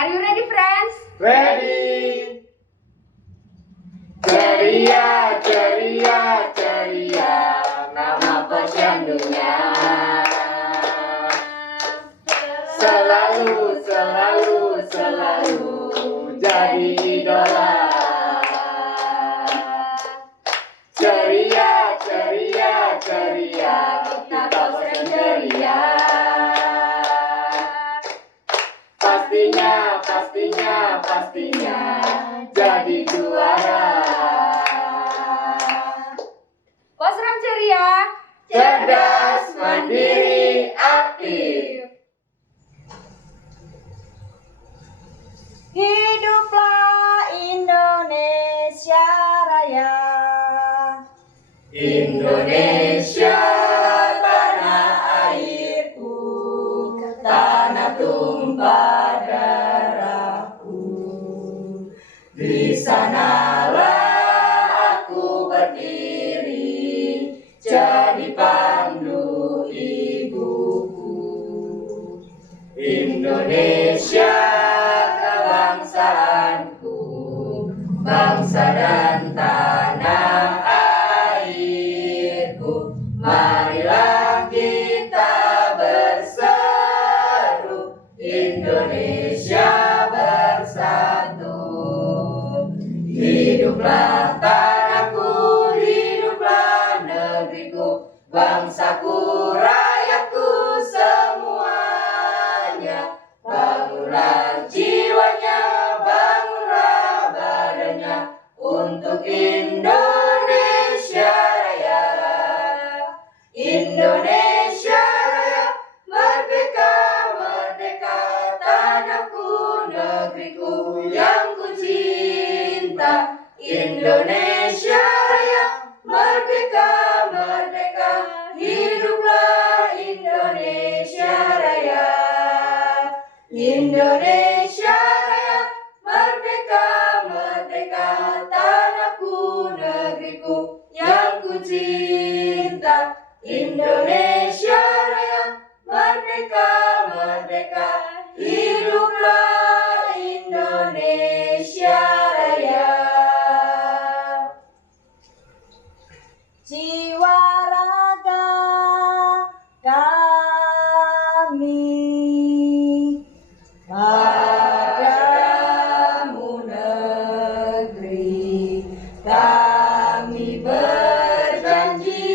Are you ready, friends? Ready. Ceria, ceria, ceria, nama posyandunya. Selalu, selalu, selalu jadi idola. Ceria, ceria, ceria, kita posyan ceria. Pastinya, pastinya, pastinya jadi juara. Posram ceria, Cerdas, mandiri, aktif. hiduplah Indonesia Raya. Indonesia tanah airku, tanah tumpah darahku. Di sanalah aku berdiri, jadi pandu ibuku. Indonesia kebangsaanku, bangsa dan tanah airku. Marilah kita berseru, Indonesia bersatu. Hiduplah tanahku, hiduplah negeriku, bangsaku, rakyatku semuanya. Bangunlah jiwanya, bangunlah badannya untuk Indonesia Raya. Indonesia Raya, merdeka, merdeka, tanahku, negeriku yang ku cinta. Indonesia Raya, merdeka, merdeka, hiduplah Indonesia Raya. Indonesia Raya, merdeka, merdeka, tanahku, negeriku yang ku cinta. Indonesia Raya, merdeka, merdeka, hiduplah Indonesia Raya. Jiwa raga kami Padamu negeri, kami berjanji.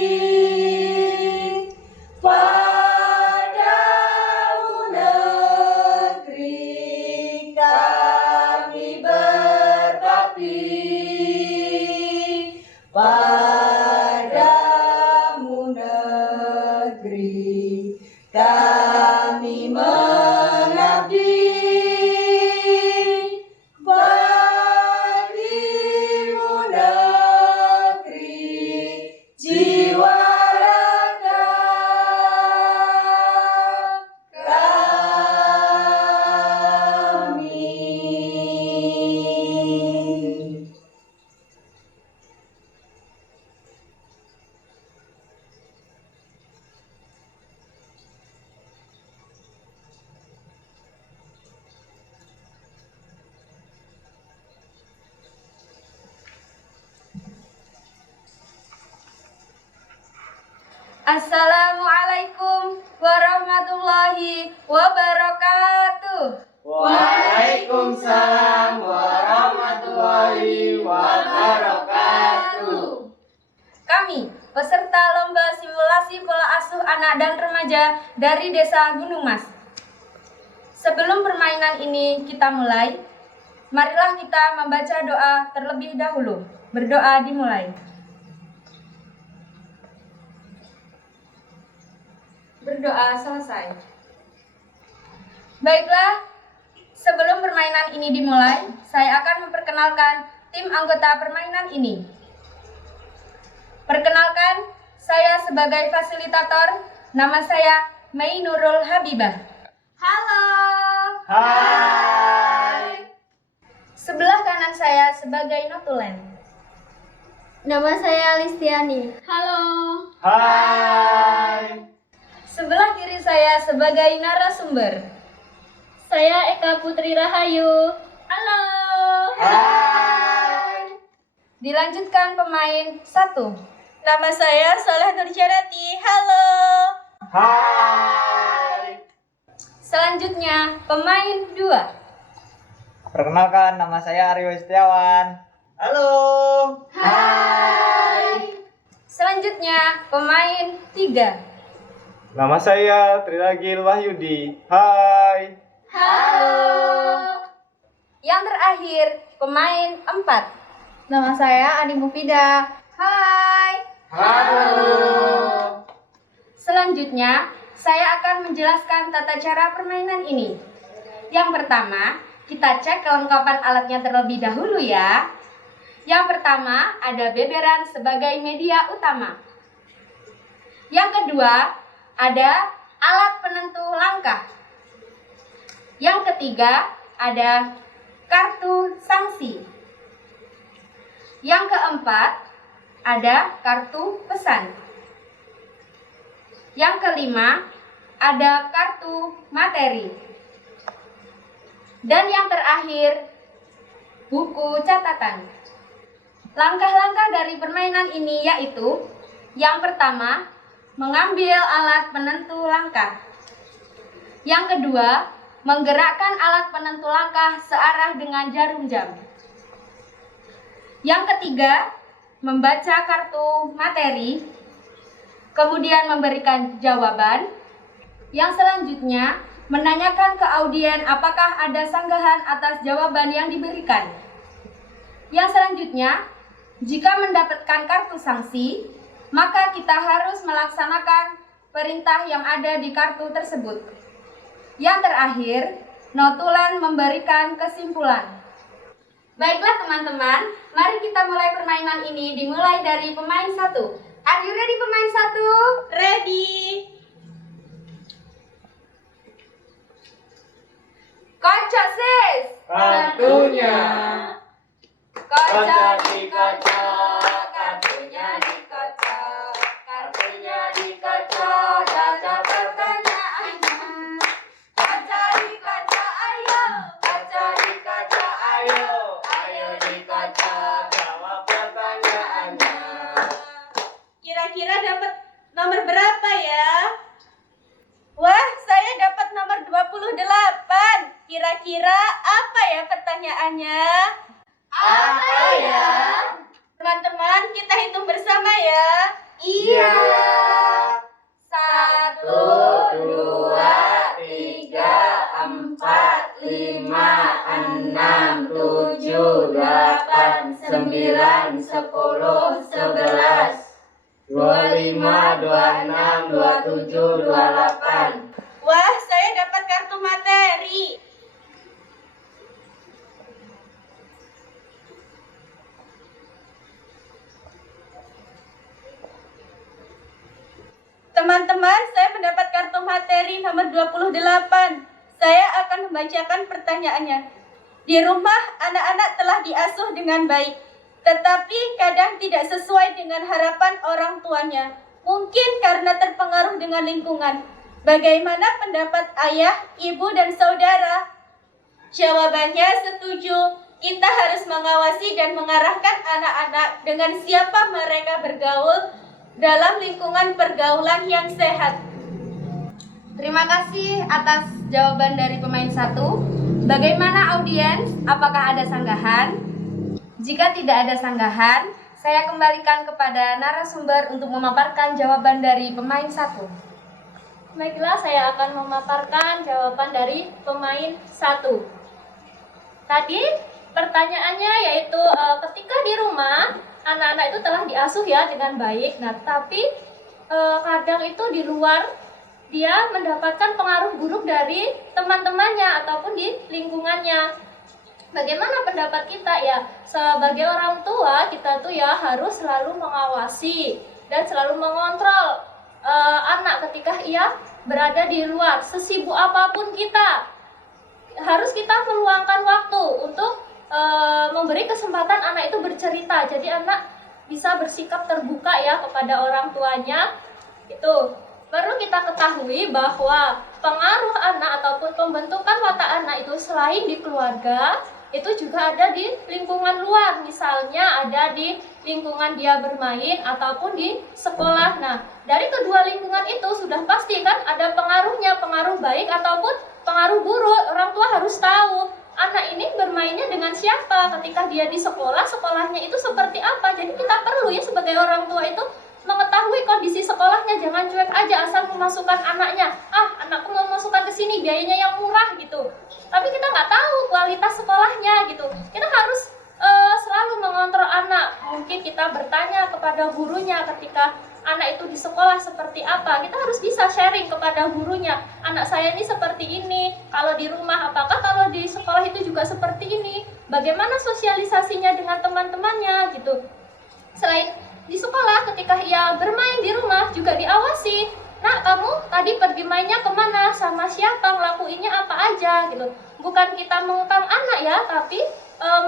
Padamu negeri, kami berbakti. Padamu negeri, kami mengabdi. Bagimu negeri, jiwa raga kami. Assalamualaikum warahmatullahi wabarakatuh. Waalaikumsalam warahmatullahi wabarakatuh. Kami, peserta lomba simulasi pola asuh anak dan remaja dari Desa Gunung Mas. Sebelum permainan ini kita mulai, marilah kita membaca doa terlebih dahulu. Berdoa dimulai. Berdoa selesai. Baiklah, sebelum permainan ini dimulai, saya akan memperkenalkan tim anggota permainan ini. Perkenalkan, saya sebagai fasilitator, nama saya Mei Nurul Habibah. Halo. Hai. Sebelah kanan saya sebagai notulen. Nama saya Listiani. Halo. Hai. Sebelah kiri saya sebagai narasumber. Saya Eka Putri Rahayu. Halo. Hai. Dilanjutkan pemain 1. Nama saya Soleh Nurjarati. Halo. Hai. Selanjutnya pemain 2. Perkenalkan, nama saya Aryo Setiawan. Halo. Hai. Selanjutnya pemain 3. Nama saya Trilagil Wahyudi. Hai. Halo. Yang terakhir pemain 4. Nama saya Ani Mufida. Hai. Halo. Selanjutnya, saya akan menjelaskan tata cara permainan ini. Yang pertama, kita cek kelengkapan alatnya terlebih dahulu ya. Yang pertama, ada beberan sebagai media utama. Yang kedua, ada alat penentu langkah. Yang ketiga, ada kartu sanksi. Yang keempat, ada kartu pesan. Yang kelima, ada kartu materi. Dan yang terakhir, buku catatan. Langkah-langkah dari permainan ini yaitu: yang pertama, mengambil alat penentu langkah. Yang kedua, menggerakkan alat penentu langkah searah dengan jarum jam. Yang ketiga, membaca kartu materi, kemudian memberikan jawaban. Yang selanjutnya, menanyakan ke audien apakah ada sanggahan atas jawaban yang diberikan. Yang selanjutnya, jika mendapatkan kartu sanksi, maka kita harus melaksanakan perintah yang ada di kartu tersebut. Yang terakhir, notulen memberikan kesimpulan. Baiklah teman-teman, mari kita mulai permainan ini dimulai dari pemain 1. Are you ready pemain 1? Ready. Kocok sis. Kartunya. Kocok dikocok, kartunya dikocok, kartunya dikocok, jawab pertanyaannya. Kocok dikocok ayo. Kocok dikocok, ayo, ayo dikocok, jawab pertanyaannya. Kira-kira dapat nomor berapa ya? Wah, saya dapat nomor 28. Kira-kira apa ya pertanyaannya? Apa ya? Teman-teman, kita hitung bersama ya. Iya. 1, 2, 3, 4, 5, 6, 7, 8, 9, 10, 11, 25, 26, 27, 28. Wah, saya dapat kartu materi. Teman-teman, saya mendapat kartu materi nomor 28. Saya akan membacakan pertanyaannya. Di rumah, anak-anak telah diasuh dengan baik, tetapi kadang tidak sesuai dengan harapan orang tuanya. Mungkin karena terpengaruh dengan lingkungan. Bagaimana pendapat ayah, ibu, dan saudara? Jawabannya setuju. Kita harus mengawasi dan mengarahkan anak-anak dengan siapa mereka bergaul dalam lingkungan pergaulan yang sehat. Terima kasih atas jawaban dari pemain 1. Bagaimana audiens? Apakah ada sanggahan? Jika tidak ada sanggahan, saya kembalikan kepada narasumber untuk memaparkan jawaban dari pemain 1. Baiklah, saya akan memaparkan jawaban dari pemain 1. Tadi pertanyaannya yaitu ketika di rumah anak-anak itu telah diasuh ya dengan baik. Nah, tapi kadang itu di luar dia mendapatkan pengaruh buruk dari teman-temannya ataupun di lingkungannya. Bagaimana pendapat kita ya? Sebagai orang tua, kita tuh ya harus selalu mengawasi dan selalu mengontrol anak ketika ia berada di luar. Sesibuk apapun kita, harus kita meluangkan waktu untuk memberi kesempatan anak itu bercerita. Jadi anak bisa bersikap terbuka ya kepada orang tuanya. Itu perlu kita ketahui bahwa pengaruh anak ataupun pembentukan watak anak anak itu selain di keluarga, itu juga ada di lingkungan luar, misalnya ada di lingkungan dia bermain ataupun di sekolah. Nah, dari kedua lingkungan itu sudah pasti kan ada pengaruhnya, pengaruh baik ataupun pengaruh buruk. Orang tua harus tahu anak ini bermainnya dengan siapa, ketika dia di sekolah, sekolahnya itu seperti apa. Jadi kita perlu ya sebagai orang tua itu mengetahui kondisi sekolahnya, jangan cuek aja asal memasukkan anaknya. Anakku mau masukkan ke sini, biayanya yang murah gitu. Tapi kita nggak tahu kualitas sekolahnya gitu. Kita harus selalu mengontrol anak. Mungkin kita bertanya kepada gurunya ketika anak itu di sekolah seperti apa. Kita harus bisa sharing kepada gurunya. Anak saya ini seperti ini. Kalau di rumah, apakah kalau di sekolah itu juga seperti ini? Bagaimana sosialisasinya dengan teman-temannya gitu. Selain di sekolah, ketika ia bermain di rumah juga diawasi. Nah, kamu tadi pergi mainnya kemana, sama siapa, ngelakuinnya apa aja gitu. Bukan kita mengekang anak ya, tapi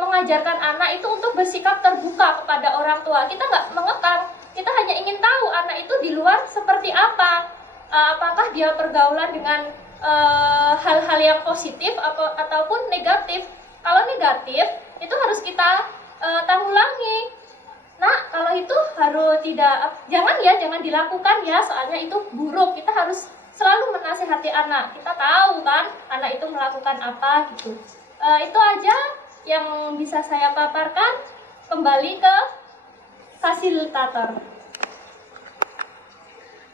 mengajarkan anak itu untuk bersikap terbuka kepada orang tua. Kita nggak mengekang, kita hanya ingin tahu anak itu di luar seperti apa. Apakah dia pergaulan dengan hal-hal yang positif ataupun negatif. Kalau negatif, itu harus kita tanggulangi. Nah, kalau itu harus jangan dilakukan ya, soalnya itu buruk. Kita harus selalu menasihati anak. Kita tahu kan, anak itu melakukan apa gitu. Itu aja yang bisa saya paparkan. Kembali ke fasilitator.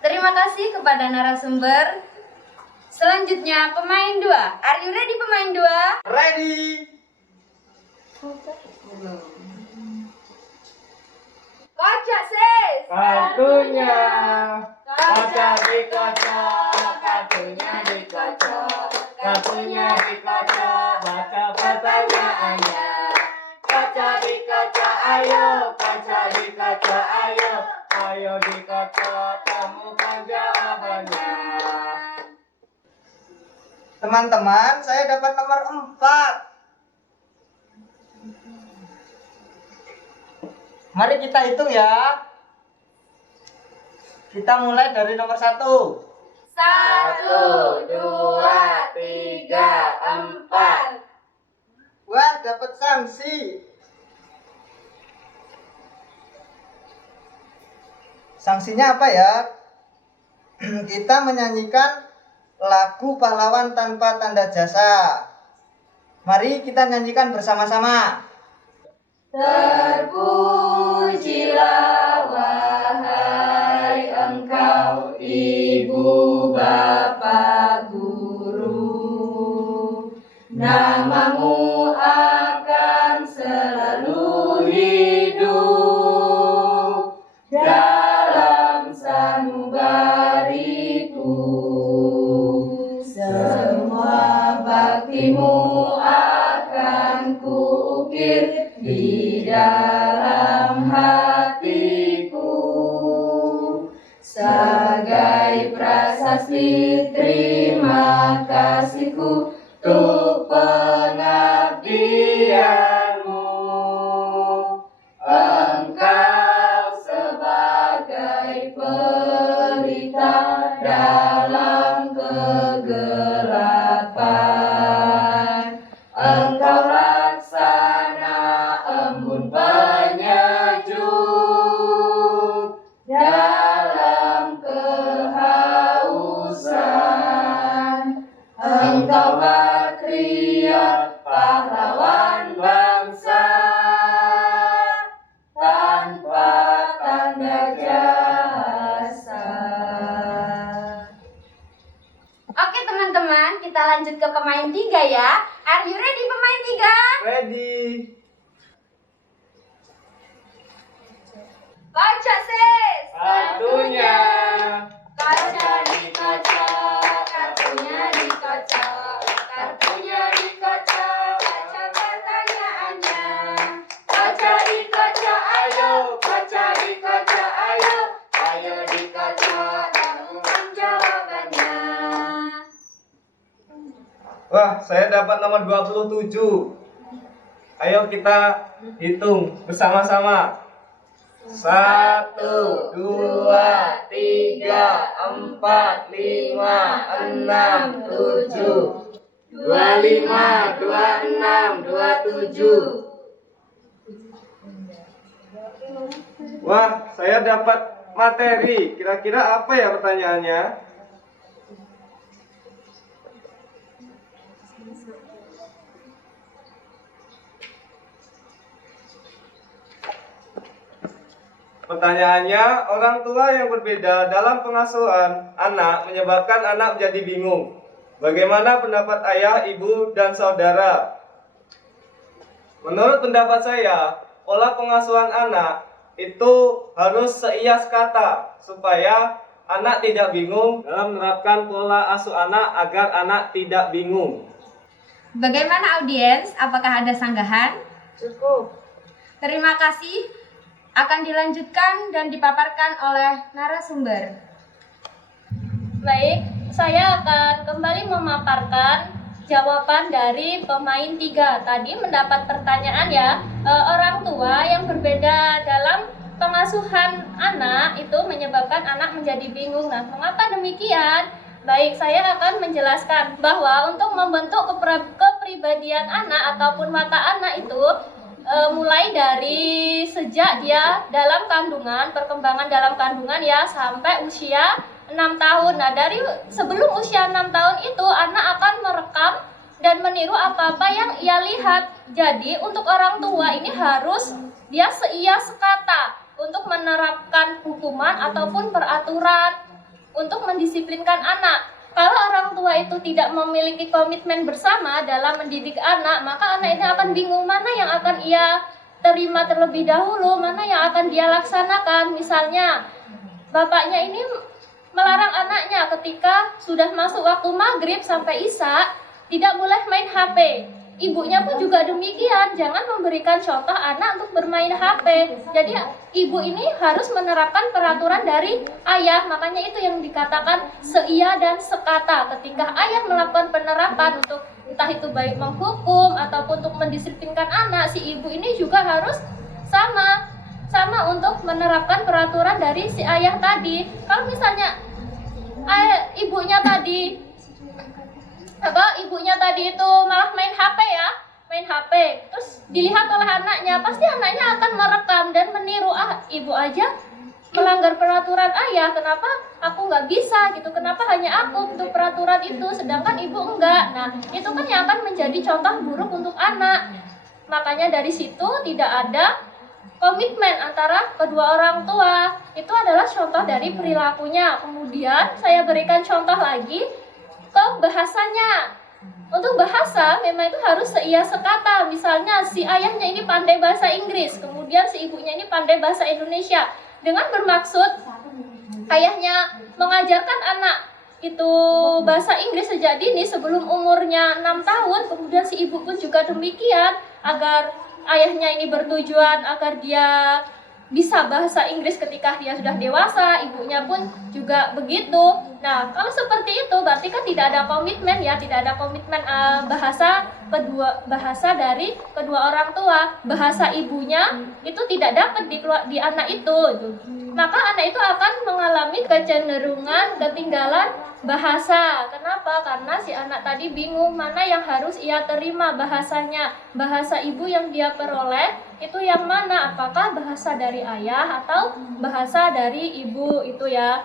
Terima kasih kepada narasumber. Selanjutnya pemain 2. Are you ready pemain 2? Ready. Kocok sis. Kartunya. Kaca dikocok, kartunya dikocok, kartunya dikocok, baca pertanyaannya. Kaca dikocok, ayo, kaca dikocok, ayo, ayo dikocok, temukan jawabannya. Teman-teman, saya dapat nomor 4. Mari kita hitung ya. Kita mulai dari nomor 1. 1, 2, 3, 4. Wah, dapat sanksi. Sanksinya apa ya? Kita menyanyikan lagu pahlawan tanpa tanda jasa. Mari kita nyanyikan bersama-sama. Terpujilah wahai engkau ibu bapak guru, namamu akan selalu hidup dalam sanubariku. Semua baktimu akan kuukir di dalam hatiku, sebagai prasasti terima kasihku untuk pengabdianmu. Engkau sebagai pelita dalam kegelapan, engkau laksana embun penyejuk dalam kehausan. Engkau patriot pahlawan bangsa tanpa tanda jasa. Oke teman-teman, kita lanjut ke pemain 3 ya. Are you ready pemain 3? Ready. Kocok sis. Kartunya. Kaca dikocok, kartunya dikocok, kartunya dikocok, baca pertanyaannya. Kaca dikocok, ayo, kaca dikocok, ayo, ayo dikocok, temukan jawabannya. Wah, saya dapat nomor 27. Ayo kita hitung bersama-sama. 1, 2, 3, 4, 5, 6, 7. 2, 25, 26, 27. Wah, saya dapat materi. Kira-kira apa ya pertanyaannya? Pertanyaannya, orang tua yang berbeda dalam pengasuhan anak menyebabkan anak menjadi bingung. Bagaimana pendapat ayah, ibu, dan saudara? Menurut pendapat saya, pola pengasuhan anak itu harus seias kata supaya anak tidak bingung dalam menerapkan pola asuh anak agar anak tidak bingung. Bagaimana audiens? Apakah ada sanggahan? Cukup. Terima kasih. Akan dilanjutkan dan dipaparkan oleh narasumber. Baik, saya akan kembali memaparkan jawaban dari pemain 3. Tadi mendapat pertanyaan ya, orang tua yang berbeda dalam pengasuhan anak itu menyebabkan anak menjadi bingung. Nah, mengapa demikian? Baik, saya akan menjelaskan bahwa untuk membentuk kepribadian anak ataupun watak anak itu mulai dari sejak dia dalam kandungan, perkembangan dalam kandungan ya, sampai usia 6 tahun. Nah, dari sebelum usia 6 tahun itu anak akan merekam dan meniru apa-apa yang ia lihat. Jadi untuk orang tua ini harus dia seia sekata untuk menerapkan hukuman ataupun peraturan untuk mendisiplinkan anak. Kalau orang tua itu tidak memiliki komitmen bersama dalam mendidik anak, maka anak ini akan bingung mana yang akan ia terima terlebih dahulu, mana yang akan dia laksanakan. Misalnya, bapaknya ini melarang anaknya ketika sudah masuk waktu maghrib sampai isya, tidak boleh main HP. Ibunya pun juga demikian, jangan memberikan contoh anak untuk bermain HP. Jadi ibu ini harus menerapkan peraturan dari ayah, makanya itu yang dikatakan seia dan sekata. Ketika ayah melakukan penerapan untuk entah itu baik menghukum ataupun untuk mendisiplinkan anak, si ibu ini juga harus sama untuk menerapkan peraturan dari si ayah tadi. Kalau misalnya ibunya tadi itu malah main HP, terus dilihat oleh anaknya, pasti anaknya akan merekam dan meniru, ibu aja melanggar peraturan ayah, kenapa aku nggak bisa gitu, kenapa hanya aku untuk peraturan itu sedangkan ibu enggak. Nah, itu kan yang akan menjadi contoh buruk untuk anak. Makanya dari situ tidak ada komitmen antara kedua orang tua. Itu adalah contoh dari perilakunya. Kemudian saya berikan contoh lagi ke bahasanya. Untuk bahasa memang itu harus seia sekata. Misalnya si ayahnya ini pandai bahasa Inggris, kemudian si ibunya ini pandai bahasa Indonesia. Dengan bermaksud ayahnya mengajarkan anak itu bahasa Inggris sejak dini sebelum umurnya 6 tahun, kemudian si ibu pun juga demikian, agar ayahnya ini bertujuan agar dia bisa bahasa Inggris ketika dia sudah dewasa, ibunya pun juga begitu. Nah, kalau seperti itu berarti kan tidak ada komitmen ya, tidak ada komitmen bahasa dari kedua orang tua. Bahasa ibunya itu tidak dapat di anak itu. Maka anak itu akan mengalami kecenderungan ketinggalan bahasa. Kenapa? Karena si anak tadi bingung mana yang harus ia terima bahasanya. Bahasa ibu yang dia peroleh itu yang mana? Apakah bahasa dari ayah atau bahasa dari ibu itu ya.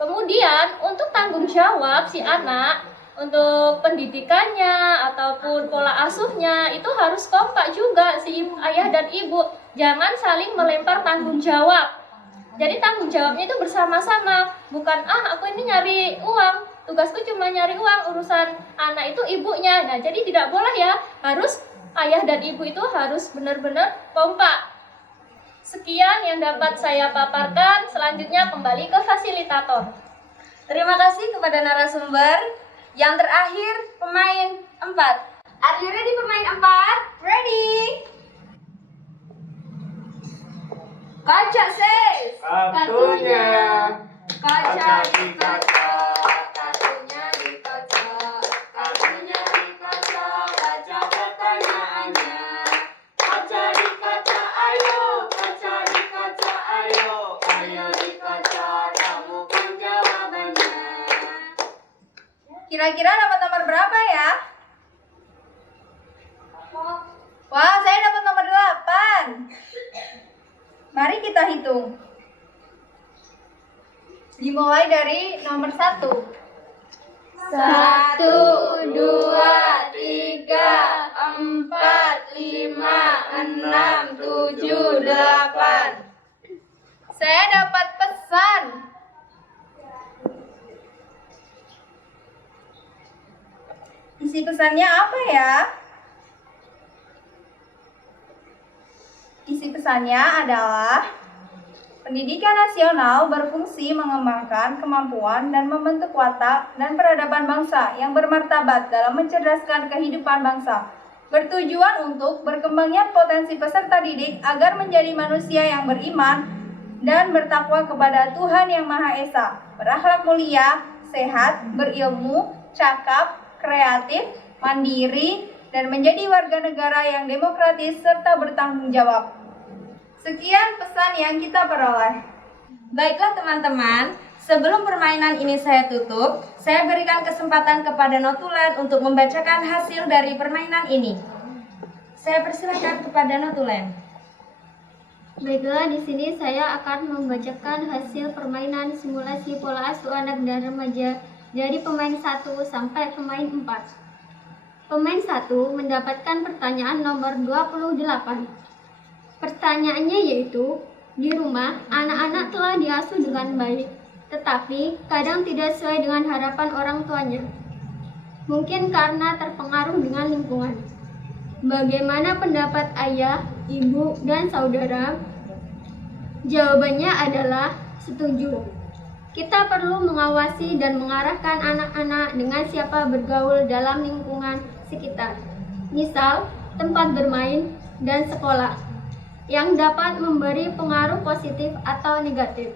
Kemudian untuk tanggung jawab si anak untuk pendidikannya ataupun pola asuhnya itu harus kompak juga si ayah dan ibu. Jangan saling melempar tanggung jawab. Jadi tanggung jawabnya itu bersama-sama, bukan aku ini nyari uang, tugasku cuma nyari uang, urusan anak itu ibunya. Nah, jadi tidak boleh ya, harus ayah dan ibu itu harus benar-benar kompak. Sekian yang dapat saya paparkan, selanjutnya kembali ke fasilitator. Terima kasih kepada narasumber. Yang terakhir, pemain 4. Are you ready pemain 4? Ready? Kaca says. Kartunya. Kaca di kaca. Kartunya dikaca, kartunya dikaca, baca pertanyaannya. Kaca dikaca, ayo, kaca dikaca, ayo, ayo dikaca, temukan jawabannya. Kira-kira dapat nomor berapa ya? hitung. Dimulai dari nomor 1. 1, 2, 3, 4, 5, 6, 7, 8. Saya dapat pesan. Isi pesannya apa ya? Isi pesannya adalah pendidikan nasional berfungsi mengembangkan kemampuan dan membentuk watak dan peradaban bangsa yang bermartabat dalam mencerdaskan kehidupan bangsa. Bertujuan untuk berkembangnya potensi peserta didik agar menjadi manusia yang beriman dan bertakwa kepada Tuhan Yang Maha Esa, berakhlak mulia, sehat, berilmu, cakap, kreatif, mandiri, dan menjadi warga negara yang demokratis serta bertanggung jawab. Sekian pesan yang kita peroleh. Baiklah teman-teman, sebelum permainan ini saya tutup, saya berikan kesempatan kepada Notulen untuk membacakan hasil dari permainan ini. Saya persilakan kepada Notulen. Baiklah, di sini saya akan membacakan hasil permainan simulasi pola asuh anak dan remaja dari pemain 1 sampai pemain 4. Pemain 1 mendapatkan pertanyaan nomor 28. Pertanyaannya yaitu, di rumah anak-anak telah diasuh dengan baik, tetapi kadang tidak sesuai dengan harapan orang tuanya. Mungkin karena terpengaruh dengan lingkungan. Bagaimana pendapat ayah, ibu, dan saudara? Jawabannya adalah setuju. Kita perlu mengawasi dan mengarahkan anak-anak dengan siapa bergaul dalam lingkungan sekitar. Misal, tempat bermain dan sekolah, yang dapat memberi pengaruh positif atau negatif.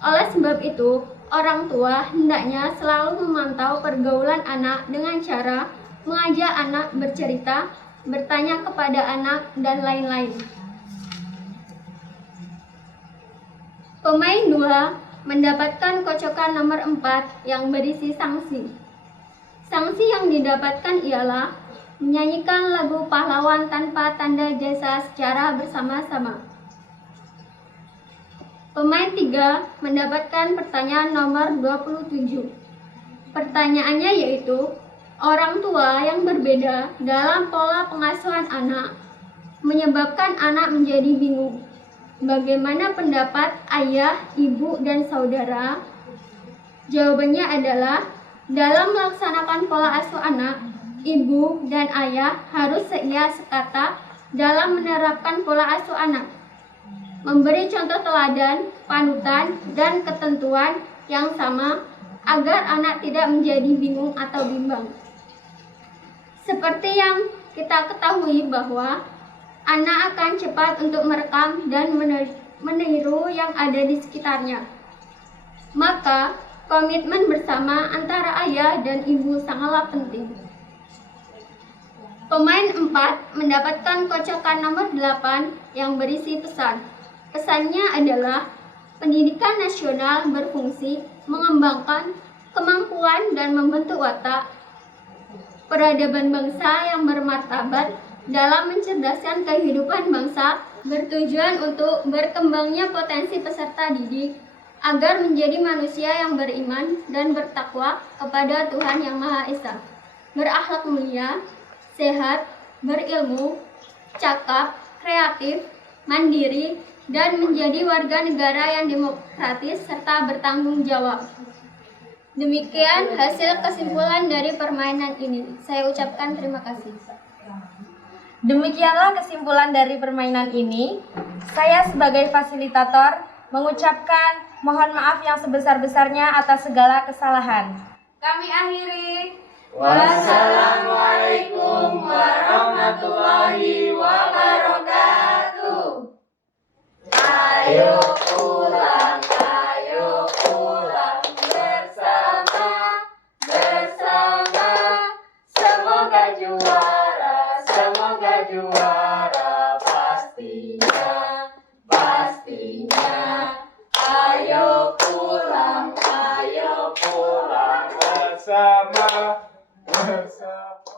Oleh sebab itu, orang tua hendaknya selalu memantau pergaulan anak dengan cara mengajak anak bercerita, bertanya kepada anak, dan lain-lain. Pemain 2 mendapatkan kocokan nomor 4 yang berisi sanksi. Sanksi yang didapatkan ialah menyanyikan lagu pahlawan tanpa tanda jasa secara bersama-sama. Pemain 3 mendapatkan pertanyaan nomor 27. Pertanyaannya yaitu, orang tua yang berbeda dalam pola pengasuhan anak menyebabkan anak menjadi bingung. Bagaimana pendapat ayah, ibu, dan saudara? Jawabannya adalah, dalam melaksanakan pola asuh anak, ibu dan ayah harus seia sekata dalam menerapkan pola asuh anak, memberi contoh teladan, panutan, dan ketentuan yang sama agar anak tidak menjadi bingung atau bimbang. Seperti yang kita ketahui bahwa anak akan cepat untuk merekam dan meniru yang ada di sekitarnya. Maka, komitmen bersama antara ayah dan ibu sangatlah penting. Pemain 4 mendapatkan kocokan nomor 8 yang berisi pesan. Pesannya adalah, pendidikan nasional berfungsi mengembangkan kemampuan dan membentuk watak peradaban bangsa yang bermartabat dalam mencerdaskan kehidupan bangsa, bertujuan untuk berkembangnya potensi peserta didik agar menjadi manusia yang beriman dan bertakwa kepada Tuhan Yang Maha Esa, berakhlak mulia, sehat, berilmu, cakap, kreatif, mandiri, dan menjadi warga negara yang demokratis serta bertanggung jawab. Demikian hasil kesimpulan dari permainan ini. Saya ucapkan terima kasih. Demikianlah kesimpulan dari permainan ini. Saya sebagai fasilitator mengucapkan mohon maaf yang sebesar-besarnya atas segala kesalahan. Kami akhiri. Wassalamualaikum warahmatullahi wabarakatuh. Ayo pulang bersama, semoga juara pastinya. Ayo pulang bersama.